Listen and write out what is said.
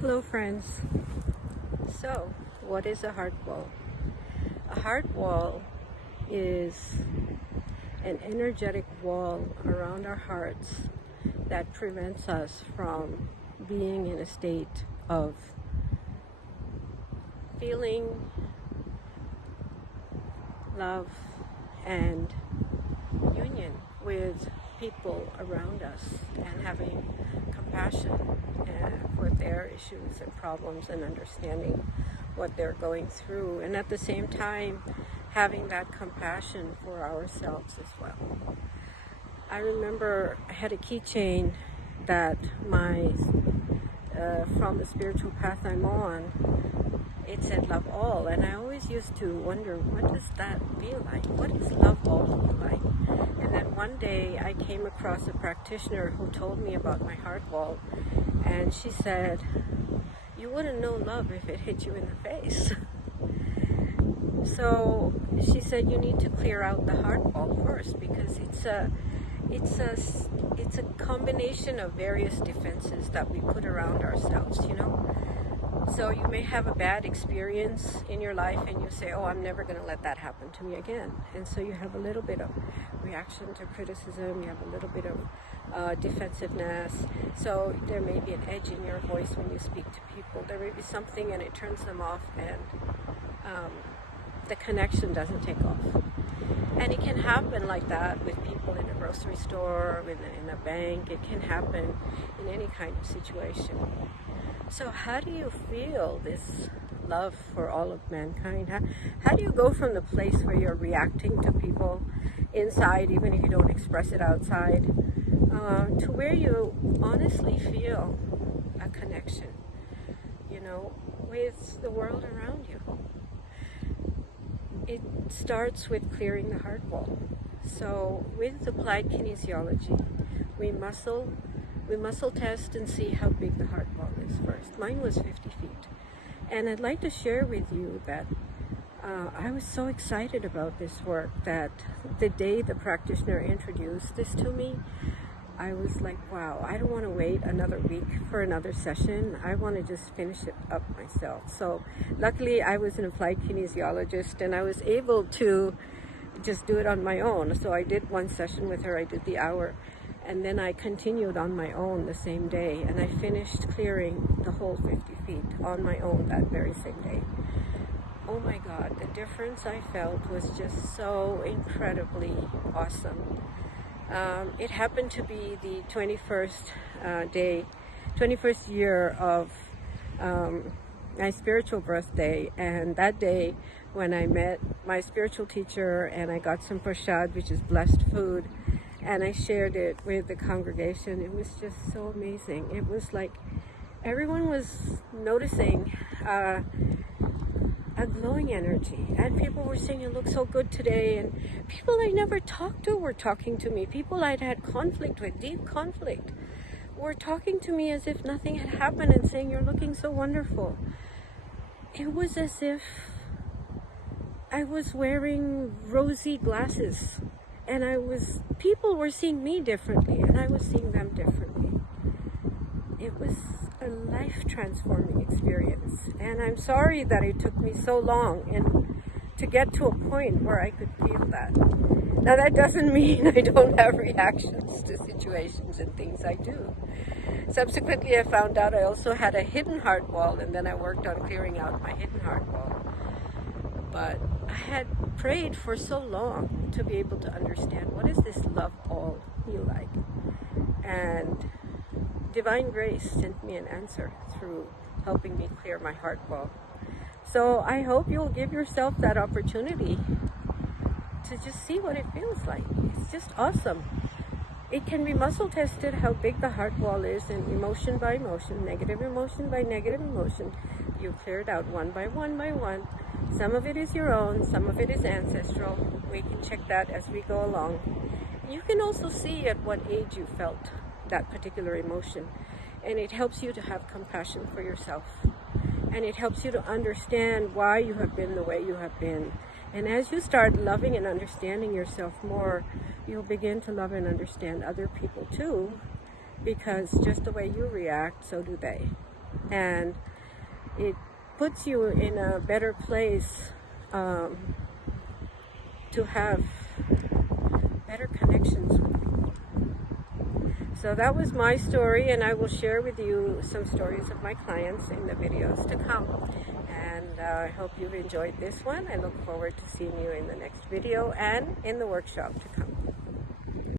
Hello friends. So, what is a heart wall? A heart wall is an energetic wall around our hearts that prevents us from being in a state of feeling love and union with people around us and having compassion for their issues and problems and understanding what they're going through, and at the same time having that compassion for ourselves as well. I remember I had a keychain that my from the spiritual path I'm on, it said love all, and I always used to wonder, what does that feel like? What does love all feel like? And then one day I came across a practitioner who told me about my heart wall, and she said, you wouldn't know love if it hit you in the face. So she said, you need to clear out the heart wall first, because it's a combination of various defenses that we put around ourselves, So you may have a bad experience in your life and you say, oh, I'm never going to let that happen to me again. And so you have a little bit of reaction to criticism, you have a little bit of defensiveness. So there may be an edge in your voice when you speak to people. There may be something and it turns them off, and the connection doesn't take off. And it can happen like that with people in a grocery store, or in a bank. It can happen in any kind of situation. So how do you feel this love for all of mankind? How do you go from the place where you're reacting to people inside, even if you don't express it outside, to where you honestly feel a connection, with the world around you? It starts with clearing the heart wall. So with applied kinesiology, we muscle test and see how big the heart wall is first. Mine was 50 feet. And I'd like to share with you that I was so excited about this work that the day the practitioner introduced this to me, I was like, wow, I don't want to wait another week for another session. I want to just finish it up myself. So luckily I was an applied kinesiologist and I was able to just do it on my own. So I did one session with her, I did the hour, and then I continued on my own the same day, and I finished clearing the whole 50 feet on my own that very same day. Oh my God, the difference I felt was just so incredibly awesome. It happened to be the 21st year of my spiritual birthday, and that day when I met my spiritual teacher and I got some prasad, which is blessed food, and I shared it with the congregation, it was just so amazing. It was like everyone was noticing a glowing energy, and people were saying, you look so good today, and people I never talked to were talking to me. People I'd had conflict with, deep conflict, were talking to me as if nothing had happened and saying, you're looking so wonderful. It was as if I was wearing rosy glasses, and people were seeing me differently and I was seeing them differently. It was a life-transforming experience, and I'm sorry that it took me so long and to get to a point where I could feel that. Now that doesn't mean I don't have reactions to situations and things I do. Subsequently, I found out I also had a hidden heart wall, and then I worked on clearing out my hidden heart wall. But I had prayed for so long to be able to understand, what does this love all feel like? And Divine Grace sent me an answer through helping me clear my heart wall. So I hope you'll give yourself that opportunity to just see what it feels like. It's just awesome. It can be muscle tested how big the heart wall is, and emotion by emotion, negative emotion by negative emotion, you clear it out one by one by one. Some of it is your own, some of it is ancestral. We can check that as we go along. You can also see at what age you felt that particular emotion, and it helps you to have compassion for yourself, and it helps you to understand why you have been the way you have been. And as you start loving and understanding yourself more, you'll begin to love and understand other people too, because just the way you react, so do they. and it puts you in a better place to have better connections with people. So that was my story, and I will share with you some stories of my clients in the videos to come. And I hope you've enjoyed this one. I look forward to seeing you in the next video and in the workshop to come.